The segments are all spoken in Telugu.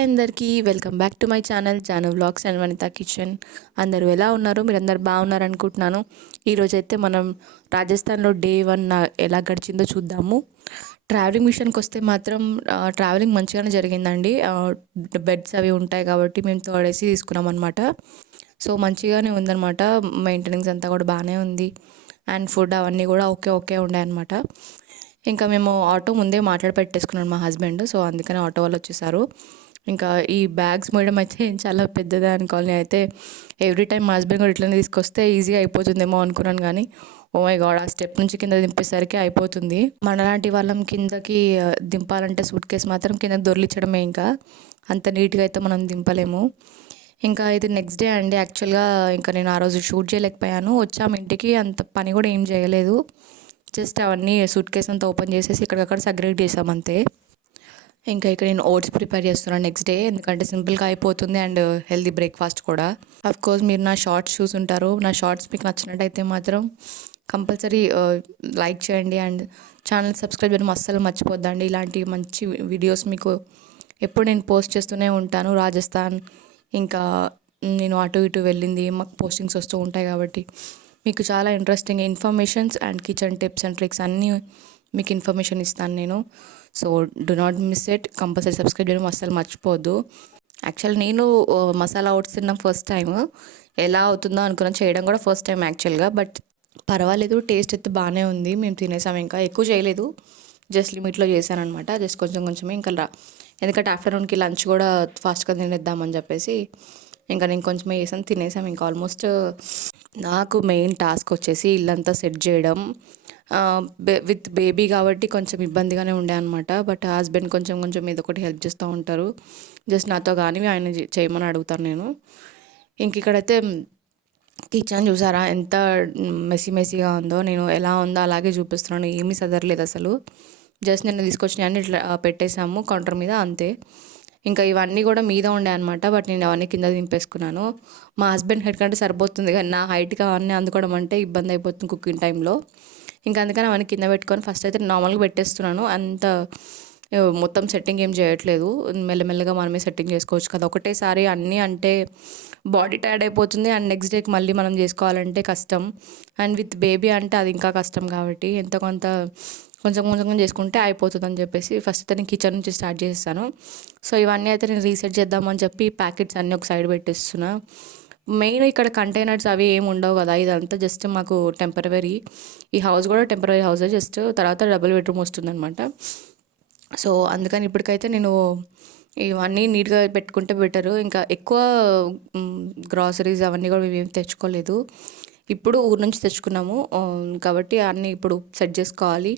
హాయ్ అందరికీ, welcome back to my channel Janu vlogs and Vanitha kitchen. అందరూ ఎలా ఉన్నారు? మీరందరూ బాగున్నారు అనుకుంటున్నాను. ఈరోజైతే మనం రాజస్థాన్లో డే 1 ఎలా గడిచిందో చూద్దాము. ట్రావెలింగ్ విషయానికి వస్తే మాత్రం ట్రావెలింగ్ మంచిగానే జరిగిందండి. బెడ్స్ అవి ఉంటాయి కాబట్టి మేము థర్డ్ ఏసీ తీసుకున్నాం అనమాట. సో మంచిగానే ఉందన్నమాట. మెయింటెనెన్స్ అంతా కూడా బాగానే ఉంది అండ్ ఫుడ్ అవన్నీ కూడా ఓకే ఉండే అనమాట. ఇంకా మేము ఆటో ముందే మాట్లాడి పెట్టేసుకున్నాను మా హస్బెండ్. సో అందుకని ఆటో వాళ్ళు వచ్చేసారు. ఇంకా ఈ బ్యాగ్స్ మోయడం అయితే చాలా పెద్దదే అనుకోవాలి. అయితే ఎవ్రీ టైం మా హస్బెండ్ కూడా ఇట్లనే తీసుకొస్తే ఈజీగా అయిపోతుందేమో అనుకున్నాను, కానీ ఓ మై గాడ్, ఆ స్టెప్ నుంచి కింద దింపేసరికి అయిపోతుంది. మనలాంటి వాళ్ళం కిందకి దింపాలంటే సూట్ కేసు మాత్రం కింద దొర్లించడమే, ఇంకా అంత నీట్గా అయితే మనం దింపలేము. ఇంకా ఇది నెక్స్ట్ డే అండి. యాక్చువల్గా ఇంకా నేను ఆ రోజు షూట్ చేయలేకపోయాను. వచ్చాము ఇంటికి, అంత పని కూడా ఏం చేయలేదు. జస్ట్ అవన్నీ సూట్ కేసు అంతా ఓపెన్ చేసేసి ఇక్కడికక్కడ సగ్రేట్ చేసాం అంతే. ఇంకా ఇక్కడ నేను ఓట్స్ ప్రిపేర్ చేస్తున్నాను నెక్స్ట్ డే, ఎందుకంటే సింపుల్గా అయిపోతుంది అండ్ హెల్తీ బ్రేక్ఫాస్ట్ కూడా. కోర్స్ మీరు నా షార్ట్స్ చూసుంటారు. నా షార్ట్స్ మీకు నచ్చినట్టయితే మాత్రం కంపల్సరీ లైక్ చేయండి అండ్ ఛానల్ సబ్స్క్రైబ్ చేయడం అస్సలు మర్చిపోద్దండి. ఇలాంటి మంచి వీడియోస్ మీకు ఎప్పుడు నేను పోస్ట్ చేస్తూనే ఉంటాను. రాజస్థాన్ ఇంకా నేను అటు ఇటు వెళ్ళింది మాకు పోస్టింగ్స్ వస్తూ ఉంటాయి కాబట్టి మీకు చాలా interesting informations and kitchen tips and tricks అన్నీ మీకు ఇన్ఫర్మేషన్ ఇస్తాను నేను. So do not miss it. Compulsory subscribe చేయడం అస్సలు మర్చిపోవద్దు. యాక్చువల్ నేను మసాలా ఓట్స్ తిన్నాం ఫస్ట్ టైం. ఎలా అవుతుందో అనుకున్నాను, చేయడం కూడా ఫస్ట్ టైం యాక్చువల్గా. బట్ పర్వాలేదు, టేస్ట్ అయితే బాగానే ఉంది. మేము తినేసాం, ఇంకా ఎక్కువ చేయలేదు, జస్ట్ లిమిట్లో చేశాను అనమాట. జస్ట్ కొంచెమే ఇంకా ఎందుకంటే ఆఫ్టర్నూన్కి లంచ్ కూడా ఫాస్ట్గా తినేద్దామని చెప్పేసి ఇంకా నేను కొంచెమే చేసాను, తినేసాం. ఇంకా ఆల్మోస్ట్ నాకు మెయిన్ టాస్క్ వచ్చేసి ఇల్లంతా సెట్ చేయడం. విత్ బేబీ కాబట్టి కొంచెం ఇబ్బందిగానే ఉండే అనమాట. బట్ హస్బెండ్ కొంచెం ఏదో ఒకటి హెల్ప్ చేస్తూ ఉంటారు. జస్ట్ నాతో కానీ ఆయన చేయమని అడుగుతాను నేను. ఇంక ఇక్కడైతే కిచెన్ చూసారా ఎంత మెస్సీగా ఉందో. నేను ఎలా ఉందో అలాగే చూపిస్తున్నాను, ఏమీ సదరలేదు అసలు. జస్ట్ నేను తీసుకొచ్చినా అన్ని ఇట్లా పెట్టేసాము కౌంటర్ మీద, అంతే. ఇంకా ఇవన్నీ కూడా మీద ఉండే అనమాట. బట్ నేను అవన్నీ కింద దింపేసుకున్నాను. మా హస్బెండ్ హెడ్ కంటే సరిపోతుంది, కానీ నా హైట్గా అవన్నీ అందుకోవడం అంటే ఇబ్బంది అయిపోతుంది కుకింగ్ టైంలో. ఇంకా అందుకని అవన్నీ కింద పెట్టుకొని ఫస్ట్ అయితే నార్మల్గా పెట్టేస్తున్నాను. అంత మొత్తం సెట్టింగ్ ఏం చేయట్లేదు, మెల్లమెల్లగా మనమే సెట్టింగ్ చేసుకోవచ్చు కదా. ఒకటేసారి అన్నీ అంటే బాడీ టైర్డ్ అయిపోతుంది అండ్ నెక్స్ట్ డేకి మళ్ళీ మనం చేసుకోవాలంటే కష్టం. అండ్ విత్ బేబీ అంటే అది ఇంకా కష్టం కాబట్టి ఎంతో కొంత కొంచెం చేసుకుంటే అయిపోతుంది అని చెప్పేసి ఫస్ట్ అయితే నేను కిచెన్ నుంచి స్టార్ట్ చేస్తాను. సో ఇవన్నీ అయితే నేను రీసెట్ చేద్దామని చెప్పి ప్యాకెట్స్ అన్నీ ఒక సైడ్ పెట్టేస్తున్నా. మెయిన్ ఇక్కడ కంటైనర్స్ అవి ఏమి ఉండవు కదా, ఇదంతా జస్ట్ మాకు టెంపరవరీ. ఈ హౌస్ కూడా టెంపరవరీ హౌస్, జస్ట్ తర్వాత డబుల్ బెడ్రూమ్ వస్తుందన్నమాట. సో అందుకని ఇప్పటికైతే నేను ఇవన్నీ నీట్గా పెట్టుకుంటే బెటరు. ఇంకా ఎక్కువ గ్రాసరీస్ అవన్నీ కూడా మేము తెచ్చుకోలేదు, ఇప్పుడు ఊరు నుంచి తెచ్చుకున్నాము కాబట్టి అన్నీ ఇప్పుడు సెట్ చేసుకోవాలి.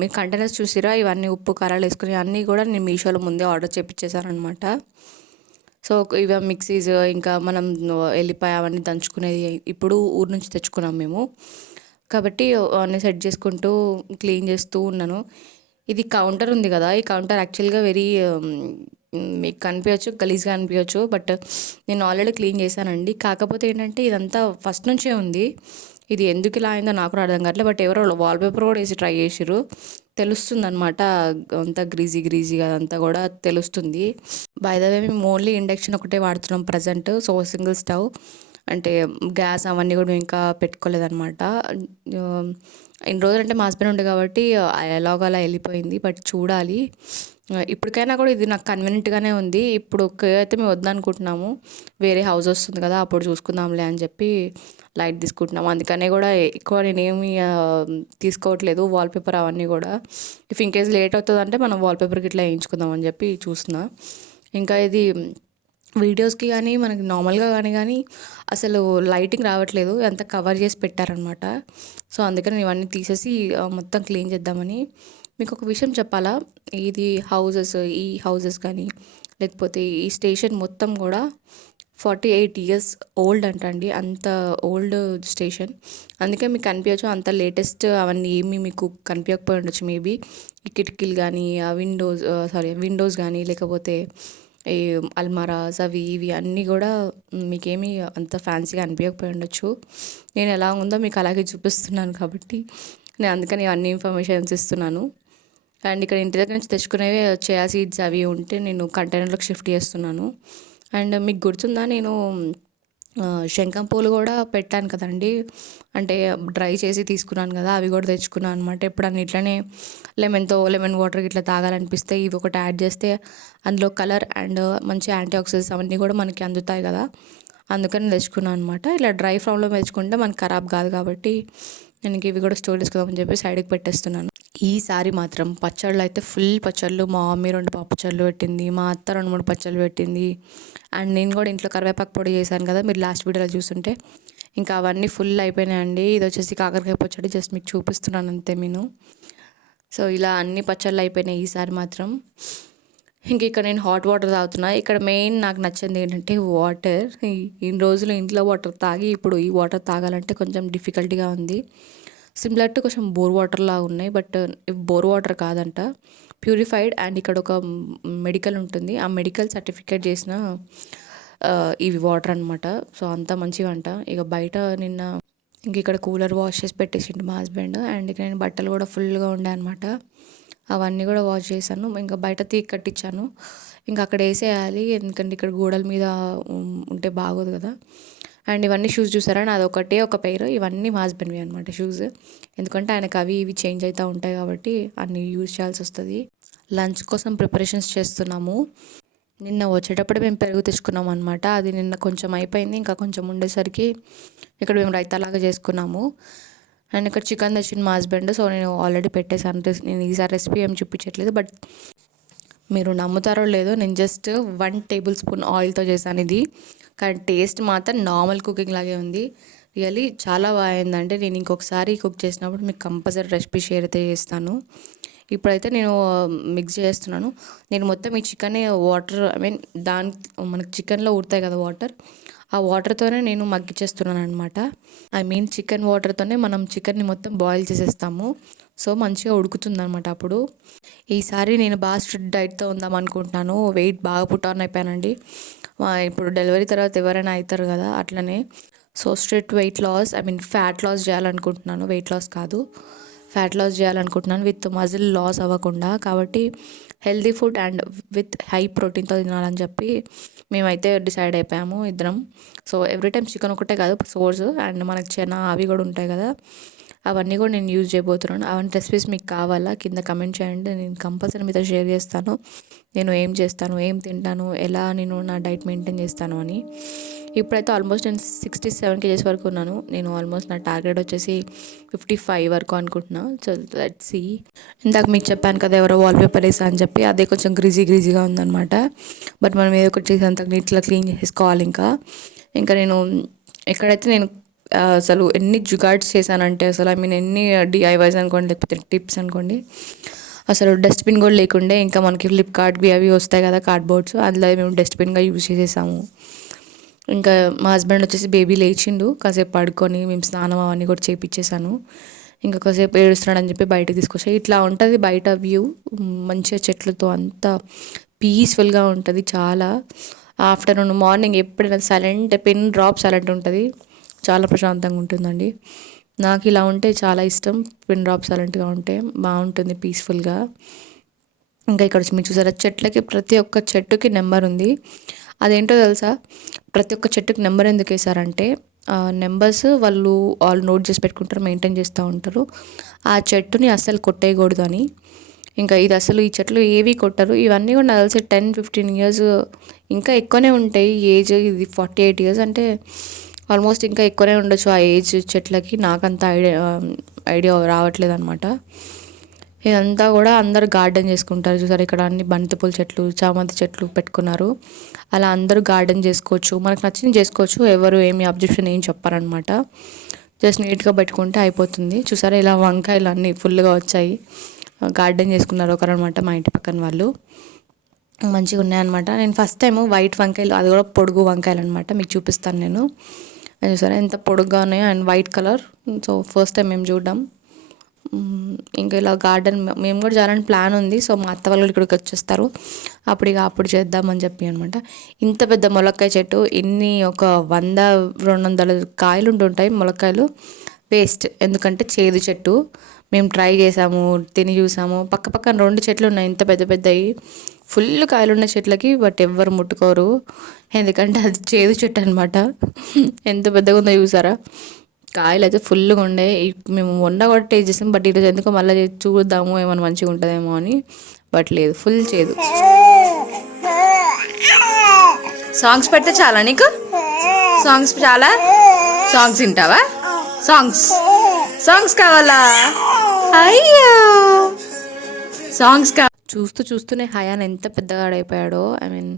మీరు కంటైనర్స్ చూసిరా, ఇవన్నీ ఉప్పు కారాలు వేసుకుని అన్నీ కూడా నేను మీషోలో ముందే ఆర్డర్ చేయించేసాను అనమాట. సో ఇవి మిక్సీస్, ఇంకా మనం ఎల్లిపాయ అవన్నీ దంచుకునేది ఇప్పుడు ఊరు నుంచి తెచ్చుకున్నాం మేము, కాబట్టి అన్నీ సెట్ చేసుకుంటూ క్లీన్ చేస్తూ ఉన్నాను. ఇది కౌంటర్ ఉంది కదా, ఈ కౌంటర్ యాక్చువల్గా మీకు కనిపించచ్చు, గలీజ్గా అనిపించచ్చు, బట్ నేను ఆల్రెడీ క్లీన్ చేశానండి. కాకపోతే ఏంటంటే ఇదంతా ఫస్ట్ నుంచే ఉంది, ఇది ఎందుకు ఇలా అయిందో నాకు కూడా అర్థం కావట్లేదు. బట్ ఎవరో వాల్పేపర్ కూడా వేసి ట్రై చేసిర్రు, తెలుస్తుంది అనమాట. అంతా గ్రీజీగా అదంతా కూడా తెలుస్తుంది. బై ద వే మేము ఓన్లీ ఇండక్షన్ ఒకటే వాడుతున్నాం ప్రజెంట్. సో సింగిల్ స్టవ్, అంటే గ్యాస్ అవన్నీ కూడా ఇంకా పెట్టుకోలేదన్నమాట. ఇన్ని రోజులు అంటే మా హస్బెండ్ ఉండే కాబట్టి ఎలాగో అలా వెళ్ళిపోయింది. బట్ చూడాలి, ఇప్పటికైనా కూడా ఇది నాకు కన్వీనియంట్గానే ఉంది. ఇప్పుడు అయితే మేము వద్దనుకుంటున్నాము, వేరే హౌస్ వస్తుంది కదా అప్పుడు చూసుకుందాంలే అని చెప్పి లైట్ తీసుకుంటున్నాము. అందుకనే కూడా ఎక్కువ నేనేమి తీసుకోవట్లేదు వాల్పేపర్ అవన్నీ కూడా. ఇఫ్ ఇన్ కేస్ లేట్ అవుతుంది అంటే మనం వాల్పేపర్కి ఇట్లా వేయించుకుందాం అని చెప్పి చూస్తున్నా. ఇంకా ఇది వీడియోస్కి కానీ మనకి నార్మల్గా కానీ అసలు లైటింగ్ రావట్లేదు, అంతా కవర్ చేసి పెట్టారనమాట. సో అందుకని ఇవన్నీ తీసేసి మొత్తం క్లీన్ చేద్దామని. మీకు ఒక విషయం చెప్పాలా, ఈ హౌసెస్ కానీ లేకపోతే ఈ స్టేషన్ మొత్తం కూడా 48 years ఓల్డ్ అంటండి, అంత ఓల్డ్ స్టేషన్. అందుకే మీకు కనిపించచ్చు, అంత లేటెస్ట్ అవన్నీ ఏమీ మీకు కనిపించకపోయి ఉండొచ్చు మేబీ. ఈ కిటికీలు కానీ విండోస్ కానీ లేకపోతే ఈ అల్మారాస్ అవి ఇవి అన్నీ కూడా మీకేమీ అంత ఫ్యాన్సీగా అనిపించకపోయి ఉండొచ్చు. నేను ఎలా ఉందో మీకు అలాగే చూపిస్తున్నాను కాబట్టి నేను అందుకని అన్ని ఇన్ఫర్మేషన్స్ ఇస్తున్నాను. అండ్ ఇక్కడ ఇంటి దగ్గర నుంచి తెచ్చుకునేవి చియా సీడ్స్ అవి ఉంటే నేను కంటైనర్లోకి షిఫ్ట్ చేస్తున్నాను. అండ్ మీకు గుర్తుందా, నేను శంఖం పూలు కూడా పెట్టాను కదండి, అంటే డ్రై చేసి తీసుకున్నాను కదా, అవి కూడా తెచ్చుకున్నాను అనమాట. ఎప్పుడన్నా ఇట్లనే లెమన్ వాటర్ ఇట్లా తాగాలనిపిస్తే ఇవి ఒకటి యాడ్ చేస్తే అందులో కలర్ అండ్ మంచి యాంటీ ఆక్సిడెంట్స్ అవన్నీ కూడా మనకి అందుతాయి కదా, అందుకని తెచ్చుకున్నాను అనమాట. ఇలా డ్రై ఫామ్లో తెచ్చుకుంటే మనకి ఖరాబ్ కాదు కాబట్టి నేను ఇవి కూడా స్టోర్ చేసుకుందామని చెప్పి సైడ్కి పెట్టేస్తున్నాను. ఈసారి మాత్రం పచ్చళ్ళు అయితే ఫుల్ పచ్చళ్ళు. మా మమ్మీ 2 పచ్చళ్ళు పెట్టింది, మా అత్త 2-3 పచ్చళ్ళు పెట్టింది. అండ్ నేను కూడా ఇంట్లో కరివేపాకు పొడి చేశాను కదా, మీరు లాస్ట్ వీడియోలో చూస్తుంటే. ఇంకా అవన్నీ ఫుల్ అయిపోయినాయండి. ఇది వచ్చేసి కాకరకాయ పచ్చడి, జస్ట్ మీకు చూపిస్తున్నాను అంతే నేను. సో ఇలా అన్ని పచ్చళ్ళు అయిపోయినాయి ఈసారి మాత్రం. ఇంక ఇక్కడ నేను హాట్ వాటర్ తాగుతున్నా. ఇక్కడ మెయిన్ నాకు నచ్చింది ఏంటంటే వాటర్. ఇన్ని రోజులు ఇంట్లో వాటర్ తాగి ఇప్పుడు ఈ వాటర్ తాగాలంటే కొంచెం డిఫికల్ట్గా ఉంది. సిమిలర్ టు కొంచెం బోర్ వాటర్ లాగా ఉన్నాయి, బట్ బోర్ వాటర్ కాదంట, ప్యూరిఫైడ్. అండ్ ఇక్కడ ఒక మెడికల్ ఉంటుంది, ఆ మెడికల్ సర్టిఫికేట్ చేసిన ఇవి వాటర్ అనమాట. సో అంత మంచిగా అంట. ఇక బయట నిన్న ఇంక ఇక్కడ కూలర్ వాష్ చేసి పెట్టేసిండు మా హస్బెండ్. అండ్ ఇక్కడ నేను బట్టలు కూడా ఫుల్గా ఉండే అనమాట, అవన్నీ కూడా వాష్ చేశాను. ఇంకా బయట కట్టించాను, ఇంకా అక్కడ వేసేయాలి, ఎందుకంటే ఇక్కడ గోడల మీద ఉంటే బాగోదు కదా. అండ్ ఇవన్నీ షూస్ చూసారా, నాది ఒక పెయిర్. ఇవన్నీ మా హస్బెండ్వి అనమాట షూస్, ఎందుకంటే ఆయనకు అవి ఇవి చేంజ్ అవుతూ ఉంటాయి కాబట్టి అన్ని యూజ్ చేయాల్సి వస్తుంది. లంచ్ కోసం ప్రిపరేషన్స్ చేస్తున్నాము. నిన్న వచ్చేటప్పుడు మేము పెరుగు తెచ్చుకున్నాం అనమాట, అది నిన్న కొంచెం అయిపోయింది, ఇంకా కొంచెం ఉండేసరికి ఇక్కడ మేము రైతాలాగా చేసుకున్నాము. అండ్ ఇక్కడ చికెన్ తెచ్చింది మా హస్బెండ్. సో నేను ఆల్రెడీ పెట్టేసాను, నేను ఈసారి రెసిపీ ఏం చూపించట్లేదు, బట్ మీరు నమ్ముతారో లేదో నేను జస్ట్ 1 టేబుల్ స్పూన్ ఆయిల్తో చేశాను ఇది, కానీ టేస్ట్ మాత్రం నార్మల్ కుకింగ్ లాగే ఉంది. రియల్లీ చాలా బాగా అయిందంటే, నేను ఇంకొకసారి కుక్ చేసినప్పుడు మీకు కంపల్సరీ రెసిపీ షేర్ అయితే చేస్తాను. ఇప్పుడైతే నేను మిక్స్ చేస్తున్నాను. నేను మొత్తం ఈ చికెన్ వాటర్ మనకి చికెన్లో ఉడతాయి కదా వాటర్, ఆ వాటర్తోనే నేను మగ్గిచ్చేస్తున్నాను అనమాట. చికెన్ వాటర్తోనే మనం చికెన్ని మొత్తం బాయిల్ చేసేస్తాము, సో మంచిగా ఉడుకుతుంది అనమాట. అప్పుడు ఈసారి నేను బాగా స్ట్రిక్ట్ డైట్తో ఉందాం అనుకుంటున్నాను. వెయిట్ బాగా పుట్ ఆన్ అయిపోయానండి. ఇప్పుడు డెలివరీ తర్వాత ఎవరైనా అవుతారు కదా అట్లనే. So strict weight loss, fat loss చేయాలనుకుంటున్నాను, వెయిట్ లాస్ కాదు, ఫ్యాట్ లాస్ చేయాలనుకుంటున్నాను విత్ మజిల్ లాస్ అవ్వకుండా. కాబట్టి healthy food and with high ప్రోటీన్తో తినాలని చెప్పి మేమైతే డిసైడ్ అయిపోయాము ఇద్దరం. సో ఎవ్రీ టైం చికెన్ ఒకటే కాదు సోర్స్, అండ్ మనకి చెనా అవి కూడా ఉంటాయి కదా, అవన్నీ కూడా నేను యూజ్ చేయబోతున్నాను. అవన్నీ రెసిపీస్ మీకు కావాలా కింద కమెంట్ చేయండి, నేను కంపల్సరీ మీతో షేర్ చేస్తాను. నేను ఏం చేస్తాను, ఏం తింటాను, ఎలా నేను నా డైట్ మెయింటైన్ చేస్తాను అని. ఇప్పుడైతే ఆల్మోస్ట్ నేను 67 kgs వరకు ఉన్నాను. నేను ఆల్మోస్ట్ నా టార్గెట్ వచ్చేసి 55 వరకు అనుకుంటున్నా. So let's see. ఇందాక మీకు చెప్పాను కదా ఎవరో వాల్పేపర్ వేసా అని చెప్పి, అదే కొంచెం గ్రీజీగా ఉందన్నమాట. బట్ మనం ఏదో ఒకటి చేసి అంత నీట్గా క్లీన్ చేసుకోవాలి. ఇంకా నేను ఎక్కడైతే నేను అసలు ఎన్ని జుగాడ్స్ చేశానంటే, అసలు ఎన్ని డిఐవైస్ అనుకోండి, లేకపోతే టిప్స్ అనుకోండి, అసలు డస్ట్బిన్ కూడా లేకుండే. ఇంకా మనకి ఫ్లిప్కార్ట్వి అవి వస్తాయి కదా కార్డ్బోర్డ్స్, అందులో మేము డస్ట్బిన్గా యూజ్ చేసేసాము. ఇంకా మా హస్బెండ్ వచ్చేసి బేబీ లేచిండు, కాసేపు పడుకొని మేము స్నానం అవన్నీ కూడా చేయించేసాను. ఇంకా కాసేపు ఏడుస్తున్నాడని చెప్పి బయటకు తీసుకొచ్చా. ఇట్లా ఉంటుంది బయట వ్యూ, మంచిగా చెట్లతో అంతా పీస్ఫుల్గా ఉంటుంది చాలా. ఆఫ్టర్నూన్ మార్నింగ్ ఎప్పుడైనా సైలెంట్, పిన్ డ్రాప్ సైలెంట్ ఉంటుంది, చాలా ప్రశాంతంగా ఉంటుందండి. నాకు ఇలా ఉంటే చాలా ఇష్టం, పిన్ డ్రాప్ సైలెంట్గా ఉంటే బాగుంటుంది పీస్ఫుల్గా. ఇంకా ఇక్కడ మీరు చూసారా, చెట్లకి ప్రతి ఒక్క చెట్టుకి నెంబర్ ఉంది. అదేంటో తెలుసా, ప్రతి ఒక్క చెట్టుకి నెంబర్ ఎందుకు వేశారంటే, నెంబర్స్ వాళ్ళు నోట్ చేసి పెట్టుకుంటారు, మెయింటైన్ చేస్తూ ఉంటారు. ఆ చెట్టుని అస్సలు కొట్టేయకూడదు అని. ఇంకా ఇది అసలు ఈ చెట్లు ఏవి కొట్టరు. ఇవన్నీ కూడా నాకు తెలిసి 10-15 years ఇంకా ఎక్కువనే ఉంటాయి ఏజ్. ఇది 48 years అంటే ఆల్మోస్ట్ ఇంకా ఎక్కువనే ఉండొచ్చు ఆ ఏజ్ చెట్లకి. నాకంత ఐడియా రావట్లేదు అనమాట. ఇదంతా కూడా అందరు గార్డెన్ చేసుకుంటారు. చూసారు ఇక్కడ అన్ని బంతిపూల చెట్లు, చామంతి చెట్లు పెట్టుకున్నారు. అలా అందరూ గార్డెన్ చేసుకోవచ్చు, మనకు నచ్చింది చేసుకోవచ్చు, ఎవరు ఏమి అబ్జెక్షన్ ఏం చెప్పారనమాట. జస్ట్ నీట్గా పెట్టుకుంటే అయిపోతుంది. చూసారా ఇలా వంకాయలు అన్నీ ఫుల్గా వచ్చాయి, గార్డెన్ చేసుకున్నారు ఒకరు అనమాట, మా ఇంటి పక్కన వాళ్ళు. మంచిగా ఉన్నాయన్నమాట. నేను ఫస్ట్ టైం వైట్ వంకాయలు, అది కూడా పొడుగు వంకాయలు అనమాట, మీకు చూపిస్తాను నేను. చూసారా ఎంత పొడుగ్గా ఉన్నాయో, and white colour. So first time మేము చూడడం. ఇంకా ఇలా గార్డెన్ మేము కూడా చేయాలని ప్లాన్ ఉంది. సో మా అత్త వాళ్ళు ఇక్కడికి వచ్చేస్తారు, అప్పుడు చేద్దామని చెప్పి అనమాట. ఇంత పెద్ద ములక్కాయ చెట్టు, ఒక 100-200 కాయలు ఉంటుంటాయి ములక్కాయలు, వేస్ట్, ఎందుకంటే చేదు చెట్టు. మేము ట్రై చేసాము, తిని చూసాము. పక్క పక్కన 2 చెట్లు ఉన్నాయి ఇంత పెద్ద పెద్దవి, ఫుల్ కాయలున్న చెట్లకి. బట్ ఎవ్వరు ముట్టుకోరు, ఎందుకంటే అది చేదు చెట్టు అనమాట. ఎంత పెద్దగా ఉందో చూసారా. కాయలు అయితే ఫుల్గా ఉండే. మేము వండ కూడా టేస్ట్ చేసాం, బట్ ఈరోజు ఎందుకో మళ్ళీ చూద్దాము ఏమైనా మంచిగా ఉంటుందేమో అని. బట్ లేదు, ఫుల్ చేదు. సాంగ్స్ పెడితే చాలా నీకు? సాంగ్స్ చాలా? సాంగ్స్ వింటావా? సాంగ్స్ సాంగ్స్ కావాలా? అయ్యో సాంగ్స్ చూస్తూ చూస్తూనే హయాన్ ఎంత పెద్దగా అయిపోయాడో. ఐ మీన్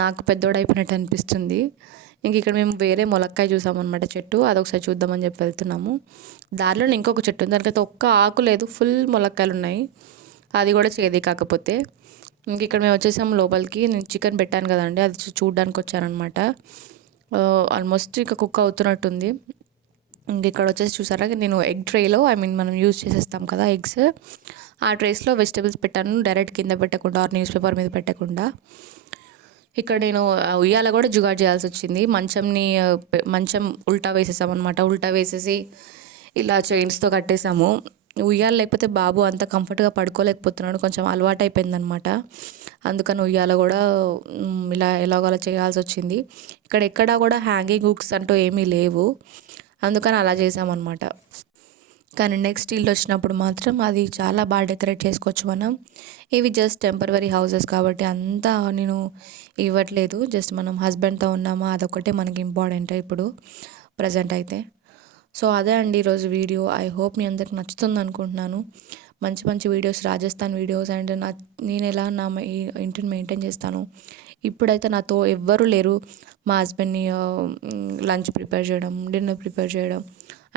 నాకు పెద్దోడు అయిపోయినట్టు అనిపిస్తుంది. ఇంక ఇక్కడ మేము వేరే ములక్కాయ చూసామన్నమాట చెట్టు, అదొకసారి చూద్దామని చెప్పి వెళ్తున్నాము. దారిలోనే ఇంకొక చెట్టు ఉంది, దానికైతే ఒక్క ఆకు లేదు, ఫుల్ ములక్కాయలు ఉన్నాయి. అది కూడా చేది కాకపోతే. ఇంక ఇక్కడ మేము వచ్చేసాము లోపలికి. నేను చికెన్ పెట్టాను కదండి, అది చూడడానికి వచ్చానమాట. ఆల్మోస్ట్ ఇక కుక్ అవుతున్నట్టుంది. ఇంక ఇక్కడ వచ్చేసి చూసారా, నేను ఎగ్ ట్రేలో, ఐ మీన్ మనం యూజ్ చేసేస్తాం కదా ఎగ్స్, ఆ ట్రేస్లో వెజిటబుల్స్ పెట్టాను, డైరెక్ట్ కింద పెట్టకుండా ఆర్ న్యూస్ పేపర్ మీద పెట్టకుండా. ఇక్కడ నేను ఉయ్యాల కూడా జుగాడు చేయాల్సి వచ్చింది. మంచం ఉల్టా వేసేసాం అనమాట. ఉల్టా వేసేసి ఇలా చైన్స్తో కట్టేసాము. ఉయ్యాల లేకపోతే బాబు అంత కంఫర్ట్గా పడుకోలేకపోతున్నాడు, కొంచెం అలవాటు అయిపోయిందనమాట. అందుకని ఉయ్యాల కూడా ఇలా ఎలాగోలా చేయాల్సి వచ్చింది. ఇక్కడ ఎక్కడా కూడా హ్యాంగింగ్ హుక్స్ అంటూ ఏమీ లేవు, అందుకని అలా చేసామన్నమాట. కానీ నెక్స్ట్ ఇల్లు వచ్చినప్పుడు మాత్రం అది చాలా బాగా డెకరేట్ చేసుకోవచ్చు మనం. ఇవి జస్ట్ టెంపరరీ హౌసెస్ కాబట్టి అంతా నేను ఇవ్వట్లేదు. జస్ట్ మనం హస్బెండ్తో ఉన్నామా అదొకటే మనకి ఇంపార్టెంట్ ఇప్పుడు ప్రజెంట్ అయితే. సో అదే అండి ఈరోజు వీడియో. ఐ హోప్ మీ అందరికి నచ్చుతుంది అనుకుంటున్నాను. మంచి మంచి వీడియోస్, రాజస్థాన్ వీడియోస్, అండ్ నేను ఎలా ఈ ఇంటిని మెయింటైన్ చేస్తాను. ఇప్పుడైతే నాతో ఎవ్వరూ లేరు. మా హస్బెండ్ని లంచ్ ప్రిపేర్ చేయడం, డిన్నర్ ప్రిపేర్ చేయడం,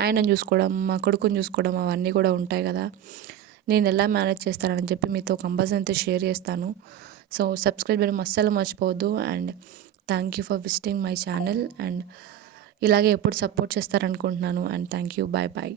ఆయనను చూసుకోవడం, మా కొడుకుని చూసుకోవడం, అవన్నీ కూడా ఉంటాయి కదా. నేను ఎలా మేనేజ్ చేస్తానని చెప్పి మీతో కంపల్సరీ షేర్ చేస్తాను. సో సబ్స్క్రైబ్ చేయడం అస్సలు మర్చిపోవద్దు. And thank you for visiting my channel. And ఇలాగే ఎప్పుడు సపోర్ట్ చేస్తారనుకుంటున్నాను. And thank you, bye bye.